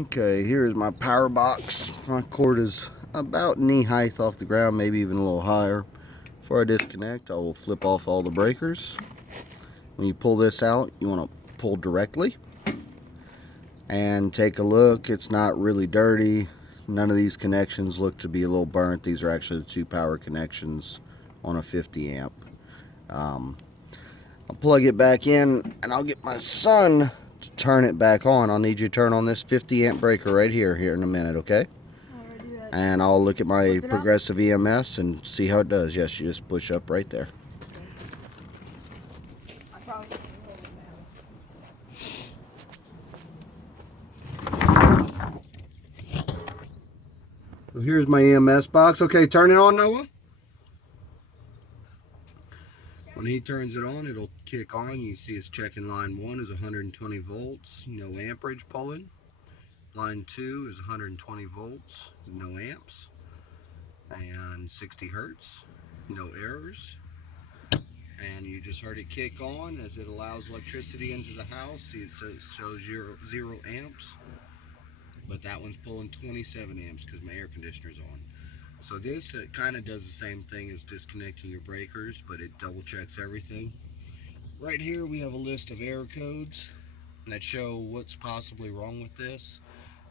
Okay, here's my power box. My cord is about knee height off the ground, maybe even a little higher. Before I disconnect, I will flip off all the breakers. When you pull this out, you want to pull directly and take a look. It's not really dirty. None of these connections look to be a little burnt. These are actually the two power connections on a 50 amp. I'll plug it back in and I'll get my son to turn it back on. I'll need you to turn on this 50 amp breaker right here in a minute, okay? And I'll look at my Progressive EMS and see how it does. Yes, you just push up right there. So here's my EMS box. Okay, turn it on, Noah. When he turns it on, it'll kick on. You see it's checking line 1 is 120 volts, no amperage pulling. Line 2 is 120 volts, no amps. And 60 hertz, no errors. And you just heard it kick on as it allows electricity into the house. See, it shows 0 amps, but that one's pulling 27 amps because my air conditioner's on. So this kind of does the same thing as disconnecting your breakers, but it double checks everything. Right here we have a list of error codes that show what's possibly wrong with this.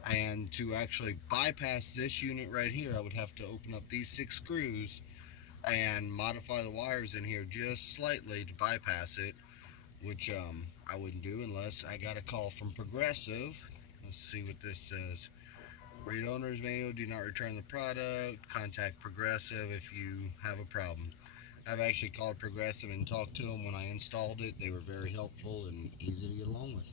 And to actually bypass this unit right here, I would have to open up these 6 screws and modify the wires in here just slightly to bypass it, which I wouldn't do unless I got a call from Progressive. Let's see what this says. Read owner's manual, do not return the product, contact Progressive if you have a problem. I've actually called Progressive and talked to them when I installed it. They were very helpful and easy to get along with.